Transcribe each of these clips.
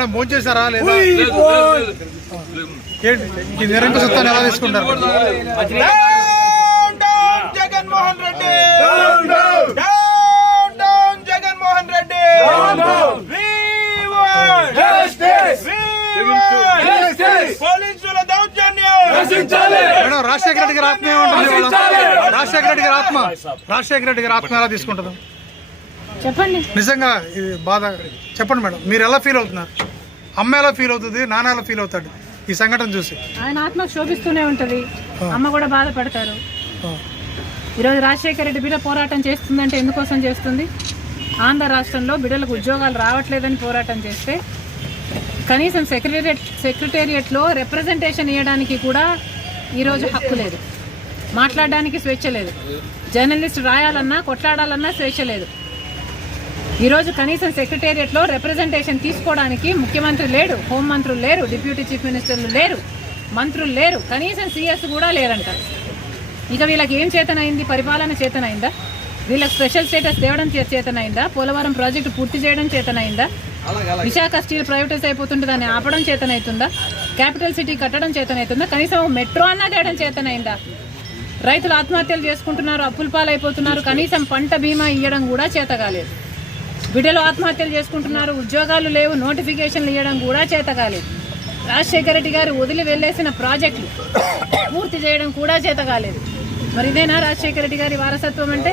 Madam భోజనం చేశారా లేదా? ఏంటి ఈ నిరంకుశ సత్తాన్ని ఎలా తీసుకుంటారు? జగన్మోహన్ రెడ్డి జగన్మోహన్ రెడ్డి పోలీసుల దౌర్జన్యం. మేడం రాజశేఖర రెడ్డి గారి ఆత్మ ఏమంటుంది? రాజశేఖర రెడ్డి గారి ఆత్మ ఎలా తీసుకుంటుంది? చెప్పండి. నిజంగా ఇది బాధ చెప్పండి మేడం, మీరు ఎలా ఫీల్ అవుతున్నారు? అమ్మ ఎలా ఫీల్ అవుతుంది, నాన్న ఎలా ఫీల్ అవుతాడు ఈ సంఘటన చూసి? ఆయన ఆత్మ శోభిస్తూనే ఉంటది, అమ్మ కూడా బాధపడతారు. ఈరోజు రాజశేఖర రెడ్డి బిడ్డ పోరాటం చేస్తుందంటే ఎందుకోసం చేస్తుంది? ఆంధ్ర రాష్ట్రంలో బిడ్డలకు ఉద్యోగాలు రావట్లేదని పోరాటం చేస్తే కనీసం సెక్రటేరియట్లో రిప్రజెంటేషన్ ఇవ్వడానికి కూడా ఈరోజు హక్కు లేదు, మాట్లాడడానికి స్వేచ్ఛ లేదు, జర్నలిస్ట్ రాయాలన్నా కొట్లాడాలన్నా స్వేచ్ఛ లేదు. ఈరోజు కనీసం సెక్రటేరియట్లో రిప్రజెంటేషన్ తీసుకోవడానికి ముఖ్యమంత్రి లేడు, హోంమంత్రులు లేరు, డిప్యూటీ చీఫ్ మినిస్టర్లు లేరు, మంత్రులు లేరు, కనీసం సీఎస్ కూడా లేరంట. ఇక వీళ్ళకి ఏం చేతనైంది? పరిపాలన చేతనైందా? వీళ్ళకి స్పెషల్ స్టేటస్ తేవడం చేతనైందా? పోలవరం ప్రాజెక్టు పూర్తి చేయడం చేతనైందా? విశాఖ స్టీల్ ప్రైవేటైజ్ అయిపోతుంటే దాన్ని ఆపడం చేతనైతుందా? క్యాపిటల్ సిటీ కట్టడం చేతనైతుందా? కనీసం మెట్రో అన్నా చేయడం చేతనైందా? రైతులు ఆత్మహత్యలు చేసుకుంటున్నారు, అప్పుల పాలైపోతున్నారు, కనీసం పంట బీమా ఇవ్వడం కూడా చేత కాలేదు. బిడ్డలు ఆత్మహత్యలు చేసుకుంటున్నారు, ఉద్యోగాలు లేవు, నోటిఫికేషన్లు ఇవ్వడం కూడా చేత కాలేదు. రాజశేఖర రెడ్డి గారు వదిలి వెళ్ళేసిన ప్రాజెక్టులు పూర్తి చేయడం కూడా చేత కాలేదు. మరి ఇదేనా రాజశేఖర రెడ్డి గారి వారసత్వం అంటే?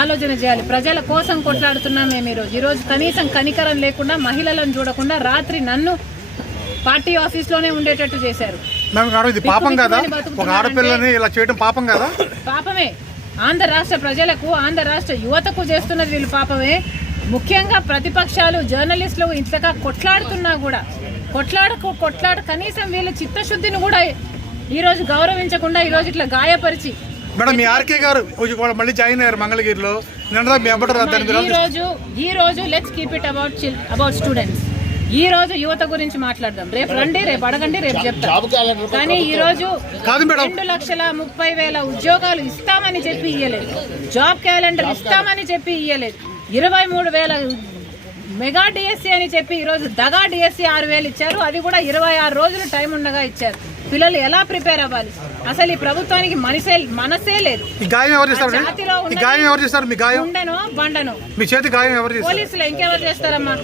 ఆలోచన చేయాలి. ప్రజల కోసం కొట్లాడుతున్నాం మేము ఈరోజు కనీసం కనికరం లేకుండా, మహిళలను చూడకుండా రాత్రి నన్ను పార్టీ ఆఫీస్లోనే ఉండేటట్టు చేశారు. పాపమే. ఆంధ్ర రాష్ట్ర ప్రజలకు, ఆంధ్ర రాష్ట్ర యువతకు చేస్తున్నది వీళ్ళు పాపమే. ముఖ్యంగా ప్రతిపక్షాలు, జర్నలిస్టులు ఇంతగా కొట్లాడుతున్నా కూడా కొట్లాడ కనీసం వీళ్ళ చిత్తశుద్ధిని కూడా ఈరోజు గౌరవించకుండా ఈరోజు ఇట్లా గాయపరిచి. మేడం మీ ఆర్కే గారు మళ్ళీ జాయిన్ అయ్యారు మంగళగిరిలో. ఈ రోజు let's keep it about students. ఈ రోజు యువత గురించి మాట్లాడదాం. రేపు రండి, రేపు అడగండి, రేపు చెప్తాం. కానీ ఈ రోజు 2,30,000 ఉద్యోగాలు ఇస్తామని చెప్పి ఇయ్యలేదు, జాబ్ క్యాలెండర్ ఇస్తామని చెప్పి ఇయ్యలేదు, 23,000 మెగా డిఎస్సీ అని చెప్పి ఈరోజు దగా డిఎస్సీ 6,000 ఇచ్చారు. అది కూడా 26 రోజులు టైం ఉండగా ఇచ్చారు. పిల్లలు ఎలా ప్రిపేర్ అవ్వాలి? అసలు ఈ ప్రభుత్వానికి మనసే లేదు. ఉండను బండను పోలీసులు ఇంకెవరు చేస్తారమ్మా?